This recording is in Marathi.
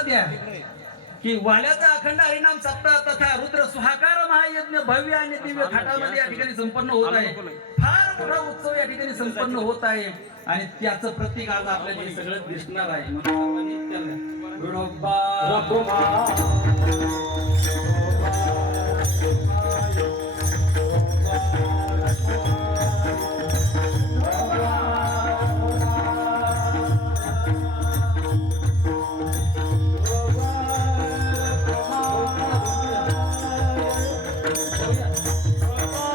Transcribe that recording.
लक्षात घ्या की वाल्याचा अखंड हरिनाम सप्ताह तथा रुद्र सुहाकार महायज्ञ भव्य आणि दिव्य थाटामध्ये या ठिकाणी संपन्न होत आहे. फार मोठा उत्सव या ठिकाणी संपन्न होत आहे. आणि त्याचं प्रतीक आज आपल्याला हे सगळं दिसणार आहे. Vamos!